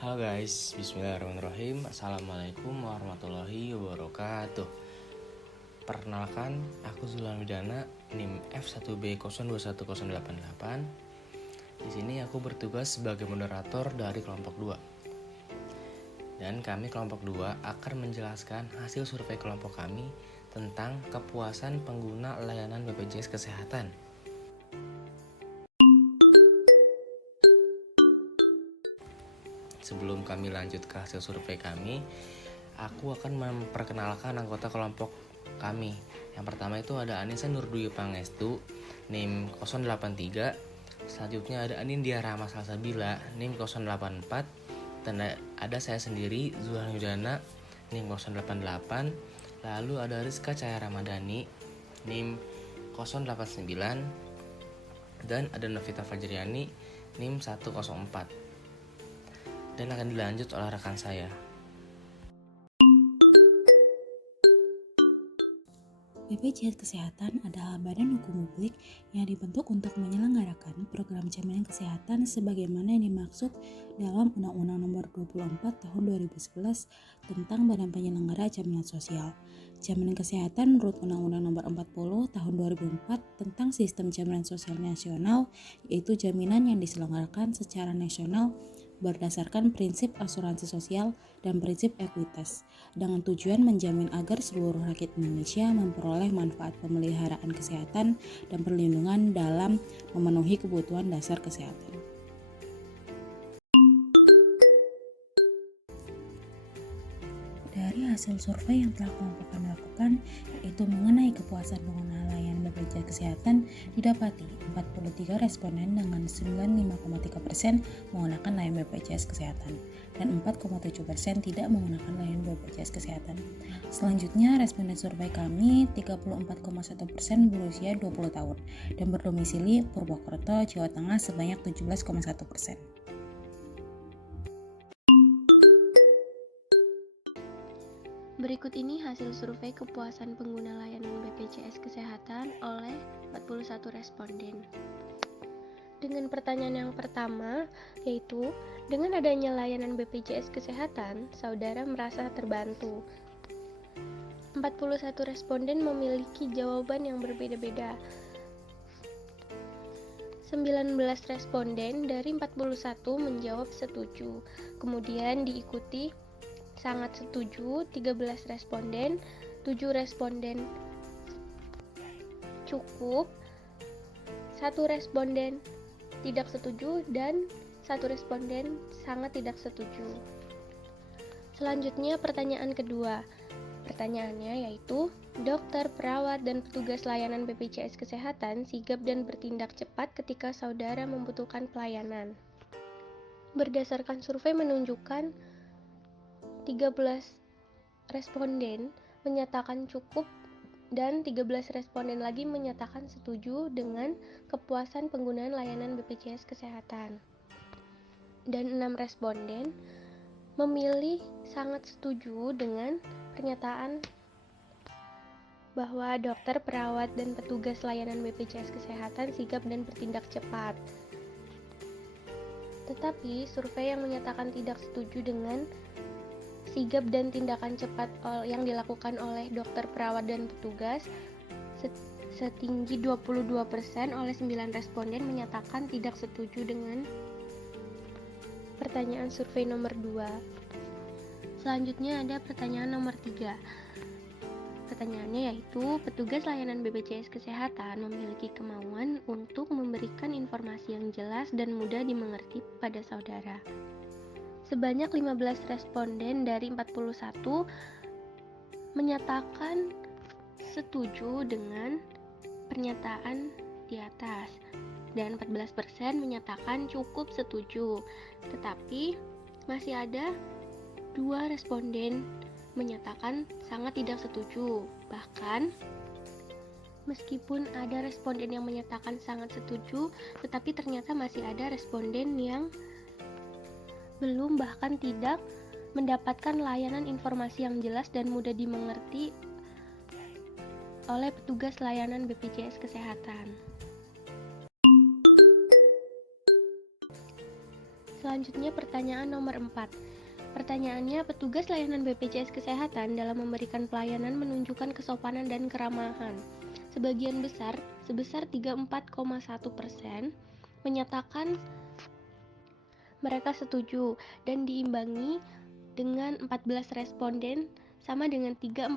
Halo guys, bismillahirrahmanirrahim. Assalamualaikum warahmatullahi wabarakatuh. Perkenalkan, aku Zulhamidana, NIM F1B021088. Di sini aku bertugas sebagai moderator dari kelompok 2. Dan kami kelompok 2 akan menjelaskan hasil survei kelompok kami tentang kepuasan pengguna layanan BPJS Kesehatan. Sebelum kami lanjut ke hasil survei kami, aku akan memperkenalkan anggota kelompok kami. Yang pertama itu ada Anissa Nurdwi Pangestu, NIM 083. Selanjutnya ada Anindya Rama Salsabila, NIM 084. Dan ada saya sendiri, Zulhamidana, NIM 088. Lalu ada Rizka Cahaya Ramadhani, NIM 089. Dan ada Novita Fajriani, NIM 104. Dan akan dilanjut oleh rekan saya. BPJS Kesehatan adalah badan hukum publik yang dibentuk untuk menyelenggarakan program jaminan kesehatan sebagaimana yang dimaksud dalam Undang-Undang Nomor 24 Tahun 2011 tentang Badan Penyelenggara Jaminan Sosial. Jaminan kesehatan menurut Undang-Undang Nomor 40 Tahun 2004 tentang Sistem Jaminan Sosial Nasional, yaitu jaminan yang diselenggarakan secara nasional berdasarkan prinsip asuransi sosial dan prinsip ekuitas, dengan tujuan menjamin agar seluruh rakyat Indonesia memperoleh manfaat pemeliharaan kesehatan dan perlindungan dalam memenuhi kebutuhan dasar kesehatan. Dari hasil survei yang telah kelompok kami lakukan, yaitu mengenai kepuasan pengguna layanan BPJS Kesehatan, didapati 43 responden dengan 95,3% menggunakan layanan BPJS Kesehatan dan 4,7% tidak menggunakan layanan BPJS Kesehatan. Selanjutnya, responden survei kami 34,1% berusia 20 tahun dan berdomisili Purwokerto, Jawa Tengah sebanyak 17,1%. Berikut ini hasil survei kepuasan pengguna layanan BPJS Kesehatan oleh 41 responden. Dengan pertanyaan yang pertama, yaitu, dengan adanya layanan BPJS Kesehatan, saudara merasa terbantu. 41 responden memiliki jawaban yang berbeda-beda. 19 responden dari 41 menjawab setuju, kemudian diikuti sangat setuju 13 responden, 7 responden cukup, 1 responden tidak setuju, dan 1 responden sangat tidak setuju. Selanjutnya pertanyaan kedua. Pertanyaannya yaitu, dokter, perawat, dan petugas layanan BPJS Kesehatan sigap dan bertindak cepat ketika saudara membutuhkan pelayanan. Berdasarkan survei menunjukkan 13 responden menyatakan cukup dan 13 responden lagi menyatakan setuju dengan kepuasan penggunaan layanan BPJS Kesehatan. Dan 6 responden memilih sangat setuju dengan pernyataan bahwa dokter, perawat, dan petugas layanan BPJS Kesehatan sigap dan bertindak cepat. Tetapi survei yang menyatakan tidak setuju dengan sigap dan tindakan cepat yang dilakukan oleh dokter, perawat, dan petugas setinggi 22% oleh 9 responden menyatakan tidak setuju dengan pertanyaan survei nomor 2. Selanjutnya ada pertanyaan nomor 3. Pertanyaannya yaitu, petugas layanan BPJS Kesehatan memiliki kemauan untuk memberikan informasi yang jelas dan mudah dimengerti pada saudara. Sebanyak 15 responden dari 41 menyatakan setuju dengan pernyataan di atas dan 14% menyatakan cukup setuju. Tetapi masih ada 2 responden menyatakan sangat tidak setuju. Bahkan meskipun ada responden yang menyatakan sangat setuju, tetapi ternyata masih ada responden yang belum bahkan tidak mendapatkan layanan informasi yang jelas dan mudah dimengerti oleh petugas layanan BPJS Kesehatan. Selanjutnya pertanyaan nomor 4. Pertanyaannya, petugas layanan BPJS Kesehatan dalam memberikan pelayanan menunjukkan kesopanan dan keramahan. Sebagian besar, sebesar 34,1%, menyatakan mereka setuju dan diimbangi dengan 14 responden sama dengan 34,1%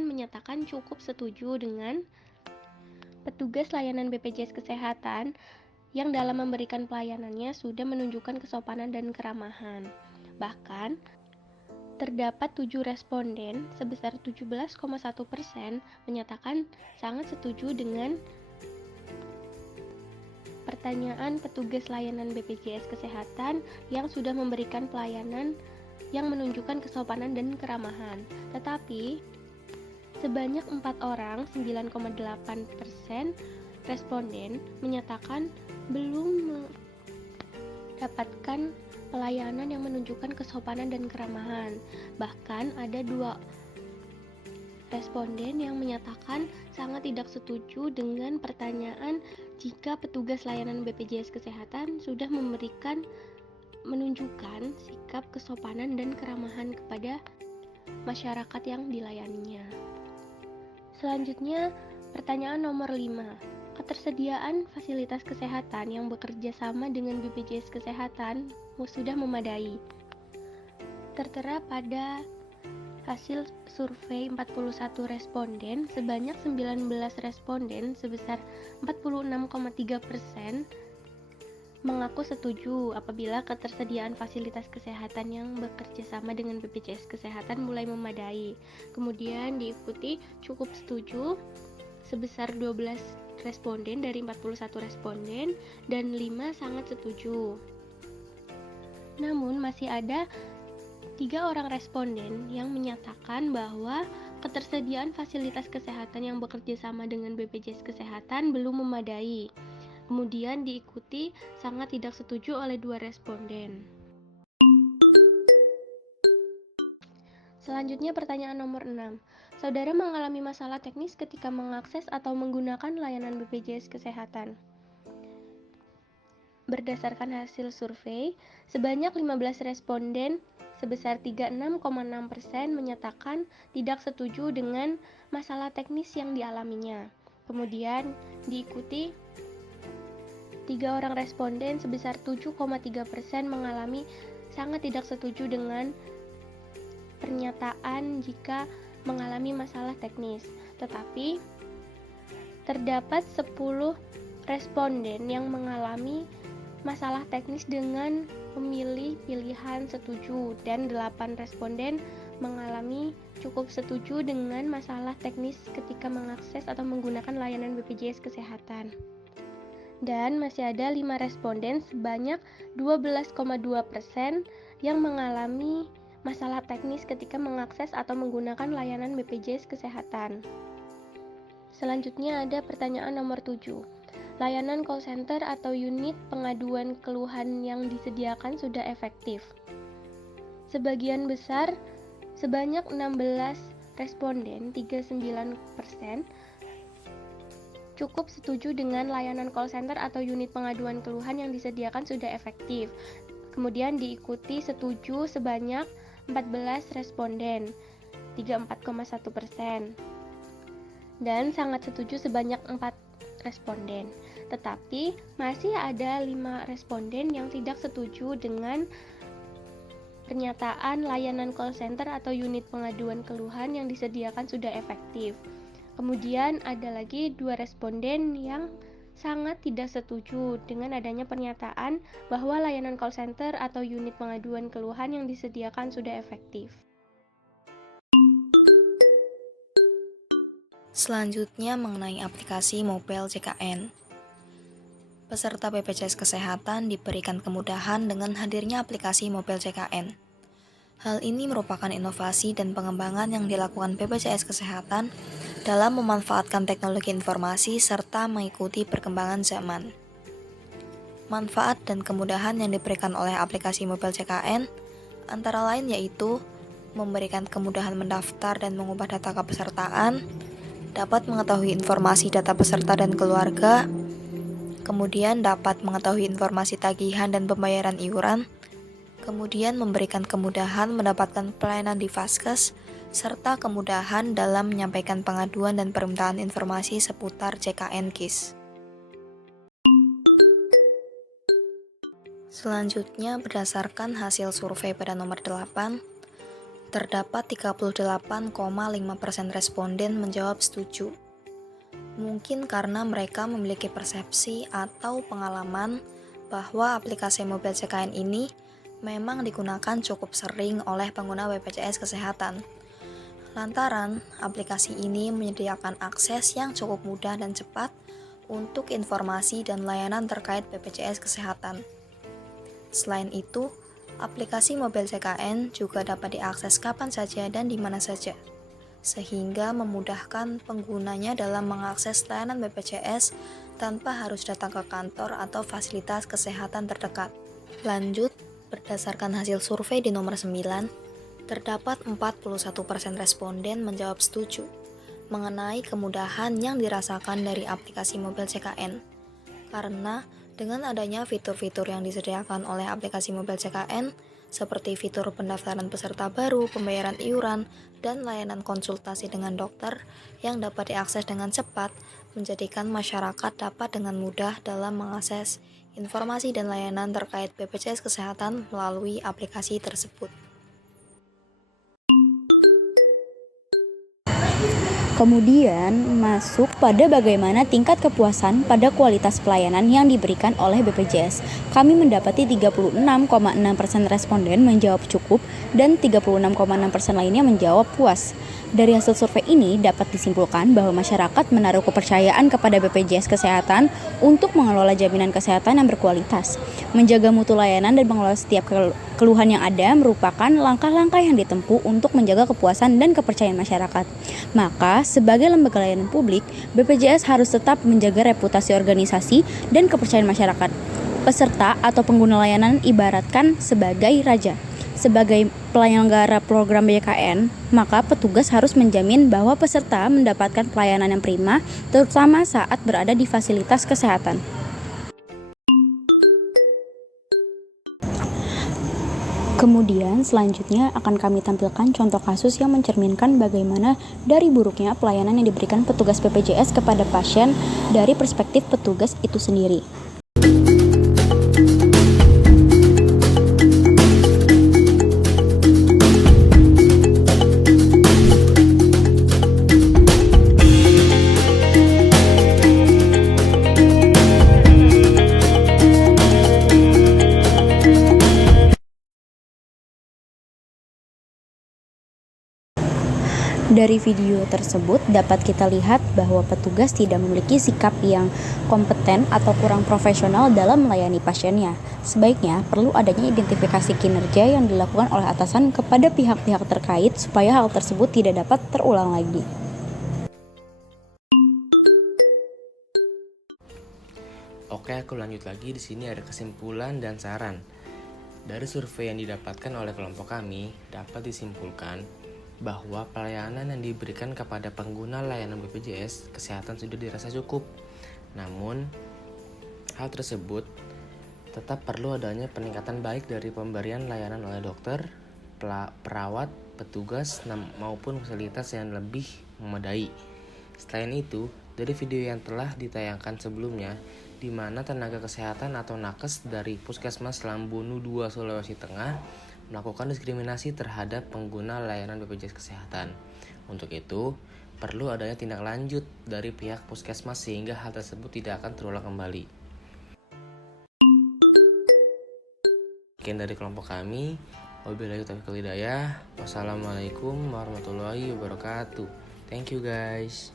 menyatakan cukup setuju dengan petugas layanan BPJS Kesehatan yang dalam memberikan pelayanannya sudah menunjukkan kesopanan dan keramahan. Bahkan, terdapat 7 responden sebesar 17,1% menyatakan sangat setuju dengan pertanyaan petugas layanan BPJS Kesehatan yang sudah memberikan pelayanan yang menunjukkan kesopanan dan keramahan. Tetapi, sebanyak 4 orang, 9,8% responden menyatakan belum mendapatkan pelayanan yang menunjukkan kesopanan dan keramahan. Bahkan ada 2 responden yang menyatakan sangat tidak setuju dengan pertanyaan jika petugas layanan BPJS Kesehatan sudah menunjukkan sikap kesopanan dan keramahan kepada masyarakat yang dilayaninya. Selanjutnya, pertanyaan nomor 5. Ketersediaan fasilitas kesehatan yang bekerja sama dengan BPJS Kesehatan sudah memadai. Tertera pada hasil survei 41 responden, sebanyak 19 responden sebesar 46,3% mengaku setuju apabila ketersediaan fasilitas kesehatan yang bekerja sama dengan BPJS Kesehatan mulai memadai. Kemudian diikuti cukup setuju sebesar 12 responden dari 41 responden dan 5 sangat setuju. Namun masih ada 3 orang responden yang menyatakan bahwa ketersediaan fasilitas kesehatan yang bekerja sama dengan BPJS Kesehatan belum memadai. Kemudian diikuti sangat tidak setuju oleh 2 responden. Selanjutnya pertanyaan nomor 6. Saudara mengalami masalah teknis ketika mengakses atau menggunakan layanan BPJS Kesehatan. Berdasarkan hasil survei, sebanyak 15 responden sebesar 36,6% menyatakan tidak setuju dengan masalah teknis yang dialaminya. Kemudian diikuti 3 orang responden sebesar 7,3% mengalami sangat tidak setuju dengan pernyataan jika mengalami masalah teknis. Tetapi terdapat 10 responden yang mengalami masalah teknis dengan memilih pilihan setuju dan 8 responden mengalami cukup setuju dengan masalah teknis ketika mengakses atau menggunakan layanan BPJS Kesehatan. Dan masih ada 5 responden sebanyak 12,2% yang mengalami masalah teknis ketika mengakses atau menggunakan layanan BPJS Kesehatan. Selanjutnya ada pertanyaan nomor 7. Layanan call center atau unit pengaduan keluhan yang disediakan sudah efektif. Sebagian besar, sebanyak 16 responden, 39%, cukup setuju dengan layanan call center atau unit pengaduan keluhan yang disediakan sudah efektif. Kemudian diikuti setuju sebanyak 14 responden, 34,1%. Dan sangat setuju sebanyak 4 responden. Tetapi masih ada 5 responden yang tidak setuju dengan pernyataan layanan call center atau unit pengaduan keluhan yang disediakan sudah efektif. Kemudian ada lagi 2 responden yang sangat tidak setuju dengan adanya pernyataan bahwa layanan call center atau unit pengaduan keluhan yang disediakan sudah efektif. Selanjutnya mengenai aplikasi Mobile JKN. Peserta BPJS Kesehatan diberikan kemudahan dengan hadirnya aplikasi Mobile JKN. Hal ini merupakan inovasi dan pengembangan yang dilakukan BPJS Kesehatan dalam memanfaatkan teknologi informasi serta mengikuti perkembangan zaman. Manfaat dan kemudahan yang diberikan oleh aplikasi Mobile JKN antara lain yaitu memberikan kemudahan mendaftar dan mengubah data kepesertaan, dapat mengetahui informasi data peserta dan keluarga, kemudian dapat mengetahui informasi tagihan dan pembayaran iuran, kemudian memberikan kemudahan mendapatkan pelayanan di Vaskes, serta kemudahan dalam menyampaikan pengaduan dan permintaan informasi seputar JKN KIS. Selanjutnya, berdasarkan hasil survei pada nomor 8, terdapat 38,5% responden menjawab setuju. Mungkin karena mereka memiliki persepsi atau pengalaman bahwa aplikasi mobil JKN ini memang digunakan cukup sering oleh pengguna BPJS Kesehatan. Lantaran, aplikasi ini menyediakan akses yang cukup mudah dan cepat untuk informasi dan layanan terkait BPJS Kesehatan. Selain itu, aplikasi mobil JKN juga dapat diakses kapan saja dan di mana saja, sehingga memudahkan penggunanya dalam mengakses layanan BPJS tanpa harus datang ke kantor atau fasilitas kesehatan terdekat. Lanjut, berdasarkan hasil survei di nomor 9, terdapat 41% responden menjawab setuju mengenai kemudahan yang dirasakan dari aplikasi mobil JKN. Karena dengan adanya fitur-fitur yang disediakan oleh aplikasi mobil JKN, seperti fitur pendaftaran peserta baru, pembayaran iuran, dan layanan konsultasi dengan dokter yang dapat diakses dengan cepat, menjadikan masyarakat dapat dengan mudah dalam mengakses informasi dan layanan terkait BPJS Kesehatan melalui aplikasi tersebut. Kemudian masuk pada bagaimana tingkat kepuasan pada kualitas pelayanan yang diberikan oleh BPJS. Kami mendapati 36,6% responden menjawab cukup dan 36,6% lainnya menjawab puas. Dari hasil survei ini dapat disimpulkan bahwa masyarakat menaruh kepercayaan kepada BPJS Kesehatan untuk mengelola jaminan kesehatan yang berkualitas. Menjaga mutu layanan dan mengelola setiap keluhan yang ada merupakan langkah-langkah yang ditempuh untuk menjaga kepuasan dan kepercayaan masyarakat. Maka, sebagai lembaga layanan publik, BPJS harus tetap menjaga reputasi organisasi dan kepercayaan masyarakat. Peserta atau pengguna layanan ibaratkan sebagai raja. Sebagai penyelenggara program BKN, maka petugas harus menjamin bahwa peserta mendapatkan pelayanan yang prima, terutama saat berada di fasilitas kesehatan. Kemudian selanjutnya akan kami tampilkan contoh kasus yang mencerminkan bagaimana dari buruknya pelayanan yang diberikan petugas BPJS kepada pasien dari perspektif petugas itu sendiri. Dari video tersebut dapat kita lihat bahwa petugas tidak memiliki sikap yang kompeten atau kurang profesional dalam melayani pasiennya. Sebaiknya perlu adanya identifikasi kinerja yang dilakukan oleh atasan kepada pihak-pihak terkait supaya hal tersebut tidak dapat terulang lagi. Oke, aku lanjut lagi. Di sini ada kesimpulan dan saran. Dari survei yang didapatkan oleh kelompok kami, dapat disimpulkan bahwa pelayanan yang diberikan kepada pengguna layanan BPJS Kesehatan sudah dirasa cukup. Namun, hal tersebut tetap perlu adanya peningkatan baik dari pemberian layanan oleh dokter, perawat, petugas, maupun fasilitas yang lebih memadai. Selain itu, dari video yang telah ditayangkan sebelumnya, di mana tenaga kesehatan atau nakes dari Puskesmas Lambunu 2 Sulawesi Tengah melakukan diskriminasi terhadap pengguna layanan BPJS Kesehatan. Untuk itu, perlu adanya tindak lanjut dari pihak puskesmas sehingga hal tersebut tidak akan terulang kembali. Sekian dari kelompok kami. Wabillahi taufiq wal hidayah. Wassalamualaikum warahmatullahi wabarakatuh. Thank you guys.